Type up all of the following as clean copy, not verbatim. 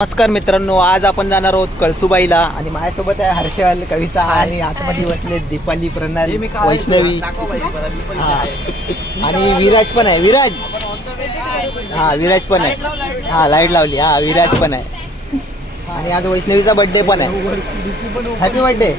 नमस्कार मित्रांनो, आज आपण जाणार आहोत कळसुबाईला आणि माझ्यासोबत आहे हर्षल, कविता आणि आतमध्ये बसले दीपाली, प्रणाली, वैष्णवी आणि विराज पण आहे. विराज पण आहे. लाईट लावली. विराज पण आहे आणि आज वैष्णवीचा बर्थडे पण आहे. Happy birthday.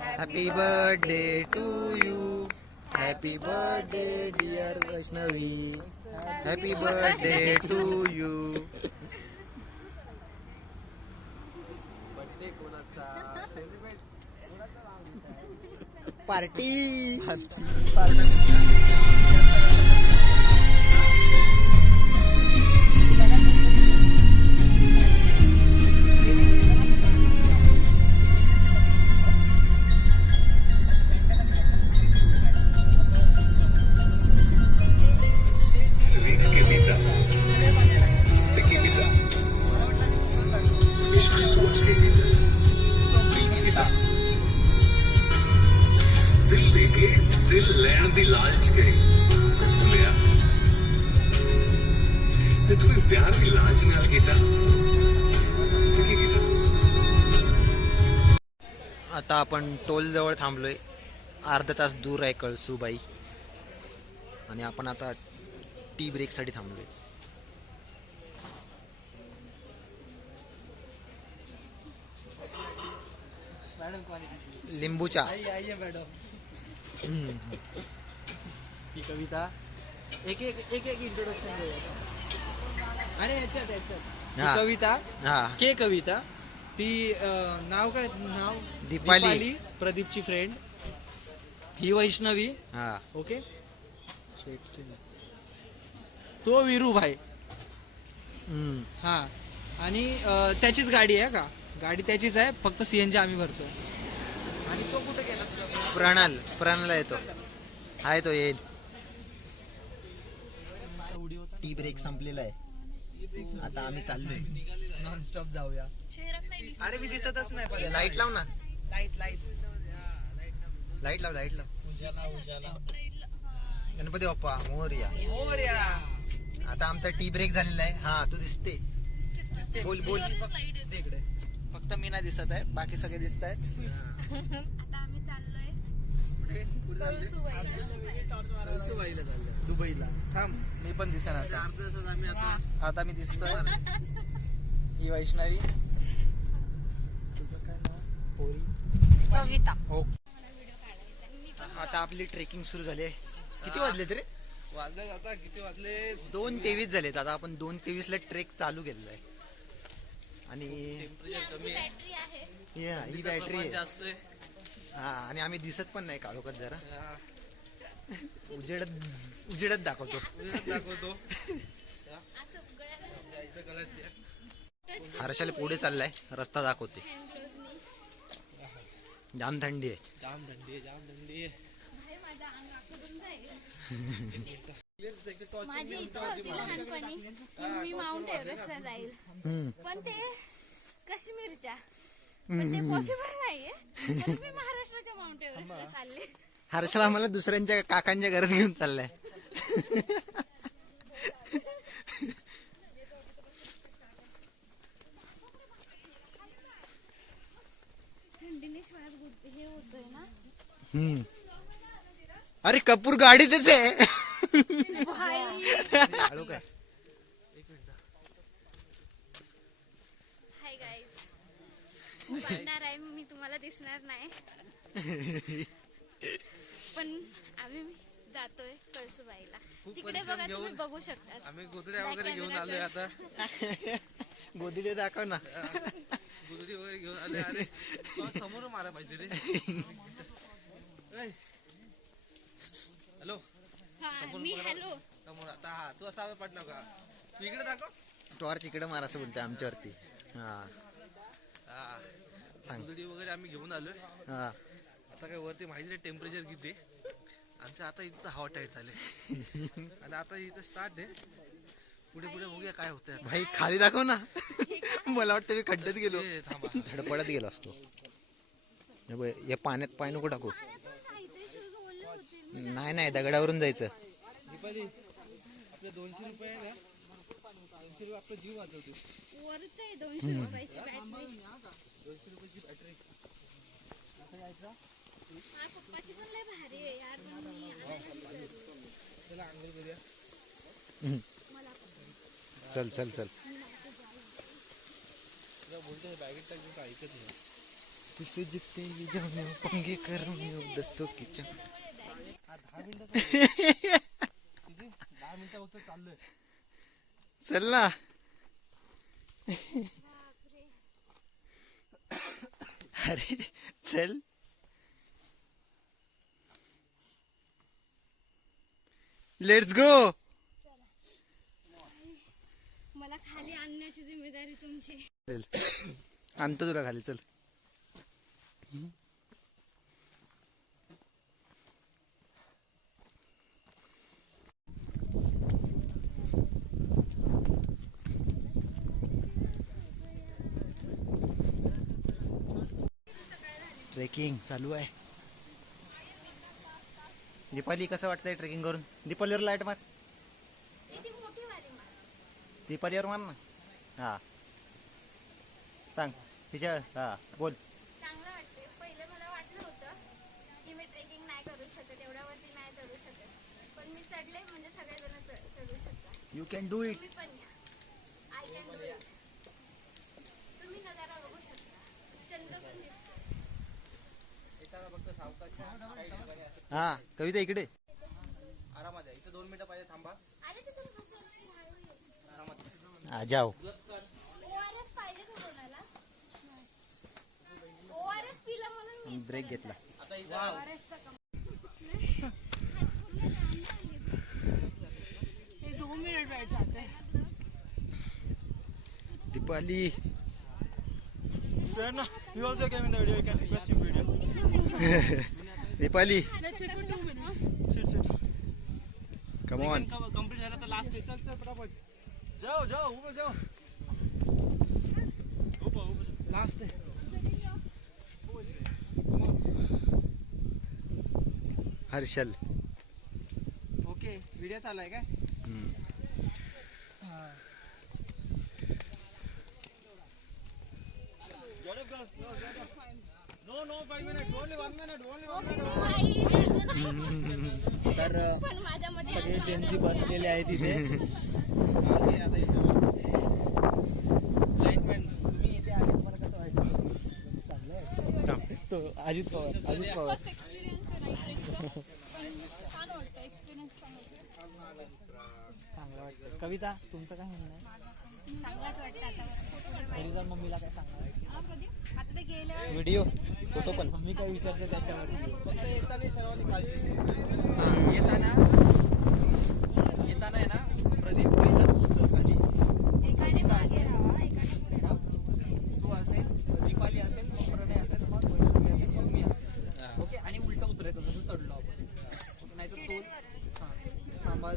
Happy birthday to you. Happy birthday dear Vaishnavi. Happy birthday to you. Birthday कोणाचा सेलिब्रेट पार्टी. आता आपण टोल जवळ थांबलोय. अर्धा तास दूर आहे कळसुबाई आणि आपण आता टी ब्रेक साठी थांबलोय. लिंबूचा ही कविता एक इंट्रोडक्शन दे. अरे याच्यात कविता के कविता ती नाव काय नाव दीपाली, प्रदीपची फ्रेंड. ही वैष्णवी. ओके. तो वीरू भाई. आणि त्याचीच गाडी आहे का? गाडी त्याचीच आहे, फक्त सीएनजी आम्ही भरतो. आणि तो कुठे गेला? प्रणाल येतो. हाय, तो येईल. टी ब्रेक संपलेला आहे. आता आम्ही चाललोय. नॉनस्टॉप जाऊया. अरे मी दिसतच नाही. लाईट लाव ना. लाईट लाव. उजाला. गणपती बाप्पा मोरया. आता आमचा टी ब्रेक झालेला आहे. तू दिसते. बोल. इकडे फक्त मी नाही दिसत आहे, बाकी सगळे दिसत आहेत. आता आम्ही चाललोय दुबईला. थांब, मी पण दिसणार. आता मी दिसतोय. ही वैष्णवी. तुझं काय नाव? पोरी कविता. हो. आता आपली ट्रेकिंग सुरू झाली आहे. किती वाजले तरी? आता किती वाजले? 2:23 झालेत. आता आपण 2:23 ला ट्रेक चालू केलेला आहे आणि बॅटरी आहे. ही बॅटरी आहे जास्त आहे. आणि आम्ही दिसत पण नाही. काळोखात जरा उजेडत दाखवतो. हर्षाला पुढे चाललाय, रस्ता दाखवते. जाम थंडी आहे. माझी इच्छा होती लहानपणी की मी माउंट एव्हरेस्टला जाईल, पण ते काश्मीरच्या, पण ते पॉसिबल नाहीये. म्हणून मी महाराष्ट्राच्या माउंट एव्हरेस्टला चालले. हर्षला आम्हाला दुसऱ्यांच्या काकांच्या घरात घेऊन चाललाय. थंडीने श्वास हे होतोय ना. अरे कपूर गाडीतच आहे. हाय गाईज, बनणार आहे मी, तुम्हाला दिसणार नाही, पण आम्ही जातोय कळसुबाईला. तिकडे बघा, तुम्ही बघू शकता. आम्ही गोदड्या वगैरे घेऊन आलोय. आता गोदडे दाखव ना. गोदडी वगैरे घेऊन आले. अरे समोर मारा पाहिजे रे. हॅलो. मी हॅलो समोर. आता तू असा पडणार का? तू इकडे दाखव. टॉर्च इकडे मारा असं बोलतोय आमच्यावरती. गोदडी वगैरे आम्ही घेऊन आलोय. आता काय वरती माहिती नाही टेम्परेचर किती. आमच्या आता इथं हवा टाईट झाले आणि आता इथं स्टार्ट आहे. पुढे पुढे बघूया काय होतंय. भाई खाली दाखव ना. मला वाटतं मी खड्ड्यात गेलो, थांबा धडपडत गेलो असतो. हे पाण्यात पाय नको टाकू. नाही नाही दगडावरून जायचं. दीपाली आपले 200 रुपये आहे ना, 200 रुपये आपला जीव वाचवतो. वरच आहे 200 रुपयाची बॅटरी. 200 रुपयाची बॅटरी. हा पप्पाची पण लय भारी आहे यार, पण मी आणायला विसरले. चला अंघोळ करूया. मला पण. चल चल चल. तुला बोलतोय बॅगेत टाकून तर ऐकत नाही. तुझे जितने भी जाने पंगे करूँ दसो किचन. हा 10 मिनिटं किती 10 मिनिटं फक्त चाललोय. चल ना. बापरे. अरे चल. Let's go. मला खाली आणण्याची जिम्मेदारी तुमची. चल आणतो तुला खाली. चल. ट्रेकिंग चालू आहे. दीपाली कसं वाटतंय ट्रेकिंग करून? दीपालीवर लाईट मार. ती मोठी वाली मार. दीपालीवर मार ना. हा सांग तिच्या. हा बोल. चांगलं वाटते. पहिले मला वाटलं होतं की मी ट्रेकिंग नाही करू शकत, एवढ्यावरती नाही चढू शकत, पण मी चढले म्हणजे सगळेजण चढू शकतात. You can do it. तुम्ही पण या. I can do it. तुम्ही नजारा बघू शकता. चंद्र पण दिसतो. फक्त सावकाश हा कविता इकडे. आरामात आहे. इथं 2 मिनिटं पाहिजे थांबा. अरे तिथून कसं अशी हळू येते. आरामात. आ जाओ. ORS पाहिजे का कोणाला? ORS पिला म्हणून मी ब्रेक घेतला. आता इथं ORS चा कम- पूर्ण जाम झाली. ये 2 मिनट बैठ जाते हैं. Deepali. You also came in the video. You can request in video. Deepali Let's sit for 2 minutes. Sit. Come on. Complete झाला तर लास्ट आहे. चल पटापट. जाओ उभं जाओ. लास्ट आहे. हर्षल. ओके व्हिडिओ चालू आहे काय? No, 5 minutes. Only 1 minute. तर पण माझ्या मध्ये सगळे जेन्सी बसलेले आहेत तिथे. तुम्ही इथे आले तुम्हाला कसं वाटतं? चांगलं तो अजित पवार. एक्सपिरियन्स आहे. छान वाटतं एक्सपिरियन्स. चांगलं वाटतं. कविता तुमचं काय म्हणणं आहे? चांगलाच वाटतं. आता घरी जाऊन मम्मीला काय सांगणार? प्रदीप आता ते गेल्यावर व्हिडिओ फोटो पण. मम्मी काय विचारते त्याच्यावर? फक्त येताना सर्वांनी काळजी. येताना आहे ना प्रदीप पहिला उचल खाली. एकाने मागे राहावा, एकाने पुढे राहावा. तू असेल, दीपाली असेल, मग प्रणय असेल, मग वैष्णवी असेल, मग मी असेल. ओके आणि उलट उतरायचं जसं चढलो आपण. नाही तर तू सांभाळ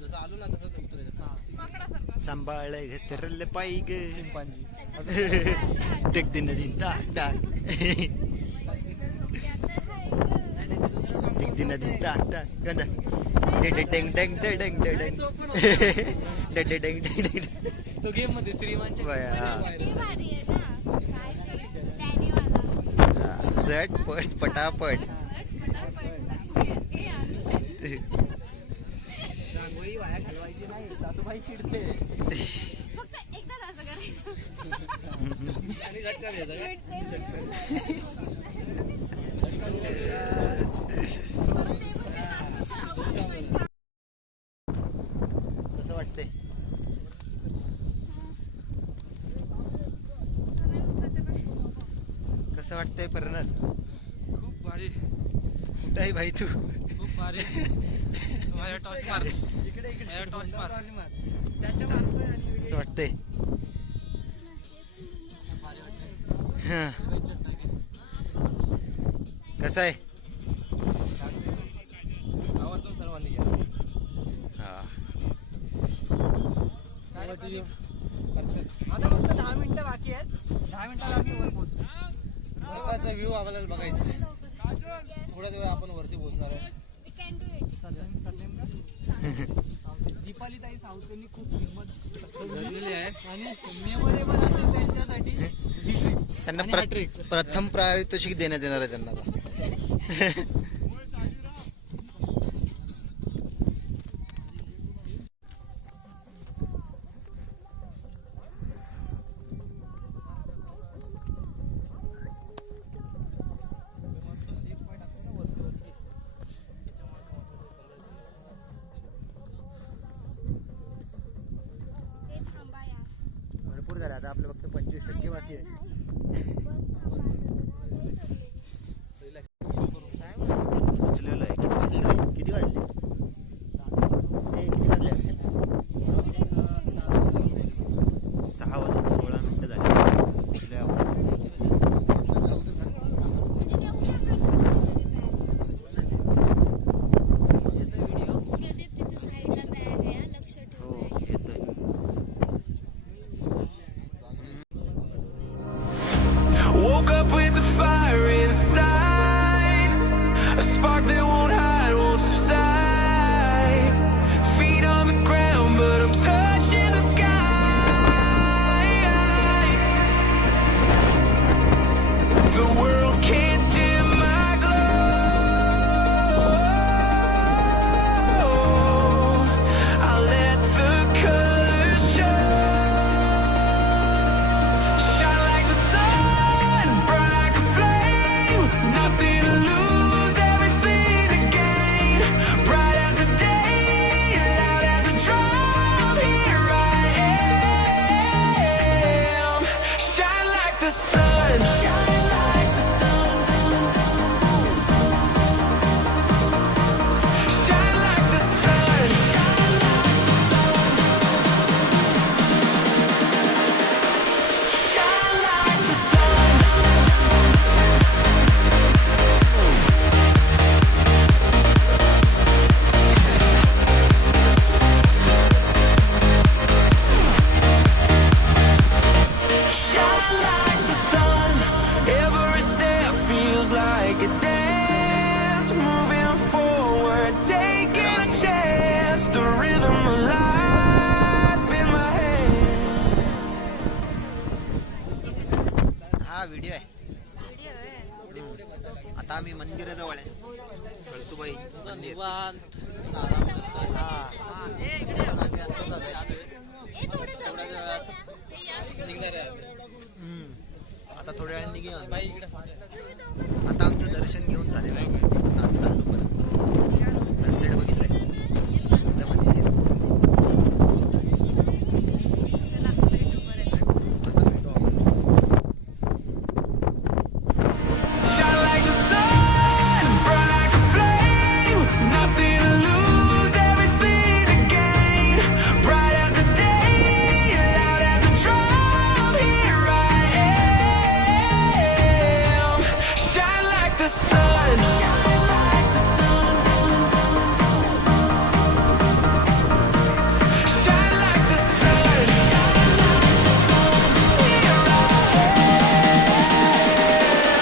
जसं आलो ना तसंच उतरायचं. हां सांभाळ घसरल पाय ग. चिंपांजी. दग दिन दिन दा दा. नाही ते दुसरं सांग. दग दिन दिन दा दा. गंदा. डेंग डेंग डेंग डेंग डेंग. डेंग डेंग डेंग. तो गेम मध्ये श्रीमानच्या किती भारी आहे ना. काय ते डॅनीवाला. झटपट पटापट. हे आणून दे. रांगोळी वाया घालवायची नाही, सासूबाई चिडते. फक्त एकदा असं करायचं. आणि झटका द्यायचा काय? कसं वाटतंय? कसं वाटतंय पर्नल? खूप भारी. कुठं आहे भाई तू? खूप भारी. माझ्या टॉस मार. माझ्या टॉस मार. त्याच्या मारतोय आणि कसं वाटतंय? हा. कसं आहे? आवर्जून सर्वांनी घ्या. हा. आता फक्त 10 मिनिटं बाकी आहेत. 10 मिनिटाला आम्ही वर पोहोचू. सकाळचा व्ह्यू आपल्याला बघायचा आहे. थोड्याच वेळ आपण वरती पोहोचणार आहे. We can do it. Satyam का दीपाली ताई सावंतनी खूप किंमत धरलेली आहे. आणि मेमोरेबल असेल त्यांच्यासाठी त्यांना आणि hat-trick. प्रथम पारितोषिक देण्यात येणार आहे त्यांना आता. हे थांबा यार. भरपूर झाले आता आपलं फक्त 25% बाकी आहे. पोचलेलो आहे. किती वाजले? ए, किती वाजले? 6:16 झाले. पोचलोय आपण. प्रदीप तिथे साईडला बॅग आहे हा, लक्ष हो ठेव. येतोय. Woke up with the fire inside, a spark that won't hide, won't subside. Feet on the ground, but I'm touching the sky. The world can't dim my glow. I'll let the colors show. Shine like the sun, burn like a flame. Nothing to lose, everything to gain. Bright as the day, loud as a drum. Here I am. Shine like the sun. Shine like the sun. Shine like the sun. Shine like the sun. Shine like the sun. Every step feels like a dance. Moving forward, taking a chance. The rhythm of life in my hands. हा video आहे. Video आहे. आता आम्ही मंदिराजवळ आहे. कळसुबाई मंदिर. निवांत हा ए थोडे थांब. हे या. निघणार आहे. आता थोड्या वेळाने निघू आम्ही. बाई इकडे आता आमचं दर्शन घेऊन झालेलं आहे. आता आम्ही चाललो परत. सनसेट बघितलंय. इथं मंदिर. चला भेटू परत. आता भेटू आपण. Shine like the sun, burn like a flame. Nothing to lose, everything to gain. Bright as the day, loud as a drum. Here I am. Shine like the sun. Shine like the sun. Shine like the sun. Here I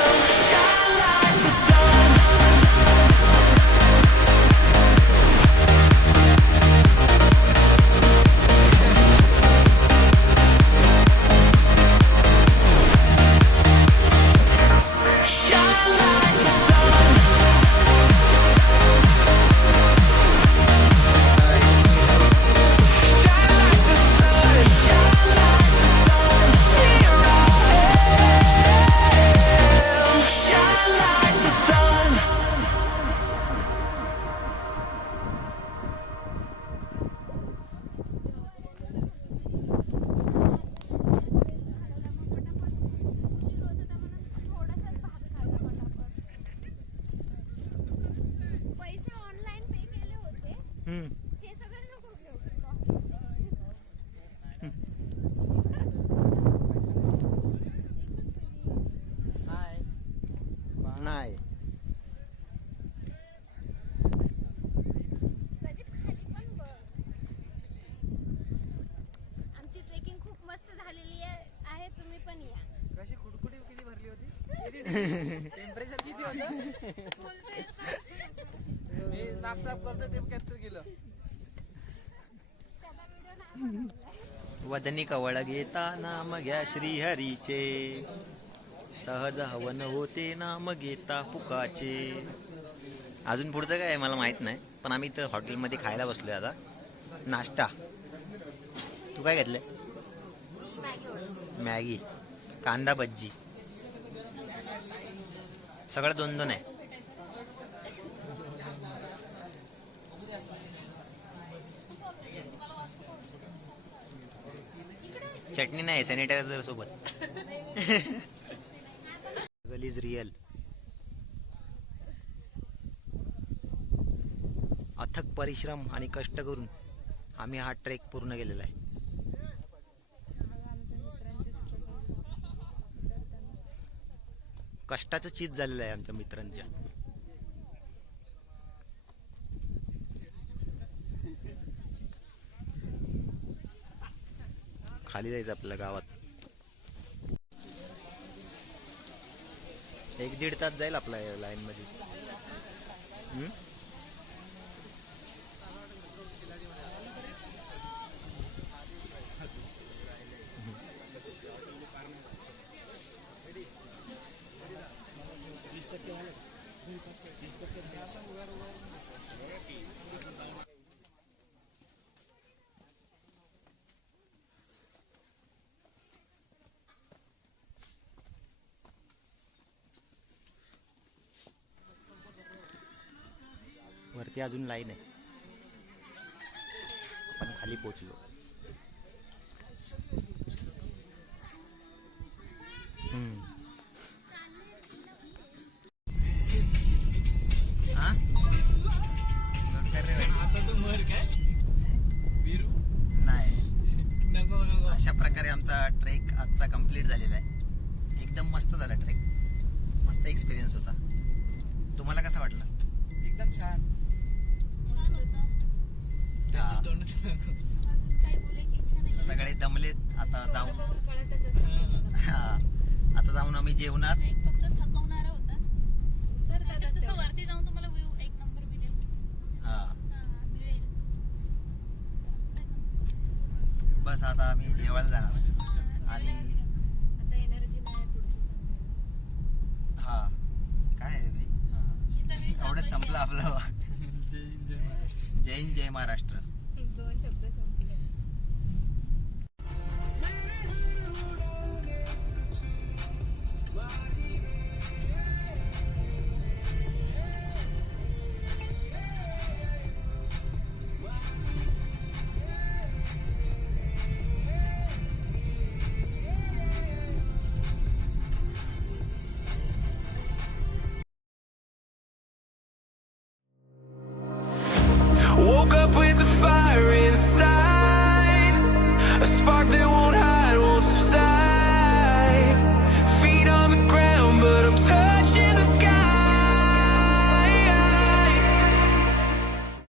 am. Shine like the sun. Shine like the sun. Shine like the sun. Shine like the sun. Here I am. Shine like the sun. उशीर होत होता म्हणून थोडासाच भात खाल्ला पटापट. पैसे online pay केले होते. हे सगळं नको घेऊ. हाय नाही. प्रदीप खाली पण बघ. आमची ट्रेकिंग खूप मस्त झालेली आहे. तुम्ही पण या. कशी खुडकुडी किती भरली होती टेम्परेचर किती होतं मी नाक साफ करतो ते कॅप्चर केलं. वदनी कवळ घेता नाम घ्या श्रीहरीचे, सहज हवन होते नाम घेता पुकाचे. अजून पुढचं काय आहे मला माहित नाही, पण आम्ही इथं हॉटेलमध्ये खायला बसलोय आता. नाश्ता. तू काय घेतलंय? मॅगी, कांदा भज्जी, सगळं 2-2 आहे. चटणी नाही, सॅनिटायझर सोबत. Struggle is real. अथक परिश्रम आणि कष्ट करून आम्ही हा ट्रेक पूर्ण केलेला आहे. कष्टाचं चीज झालेलं आहे आमच्या मित्रांच्या. खाली जायचं आपल्याला गावात. 1-1.5 तास जाईल आपला लाईन मध्ये. वरती अजून लाईन आहे, आपण खाली पोचलो. नाही, अशा प्रकारे आमचा ट्रेक आजचा कंप्लीट झालेला आहे. एकदम मस्त झाला ट्रेक, मस्त एक्सपिरियन्स होता. तुम्हाला कसं वाटलं? एकदम छान. अजून काही बोलायची इच्छा नाही. सगळे दमलेत आता जाऊन. कळतच असेल. हा, आता जाऊन आम्ही जेवणार. एक फक्त थकवणारा होता, तर तसं वरती जाऊन तुम्हाला व्ह्यू 1 नंबर मिळेल. हा, मिळेल. बस आता आम्ही जेवायला जाणार. आणि आता एनर्जी नाही पुढची. हा, काय आहे बे? एवढं संपलं आपलं. जय हिंद जय महाराष्ट्र. 2 शब्द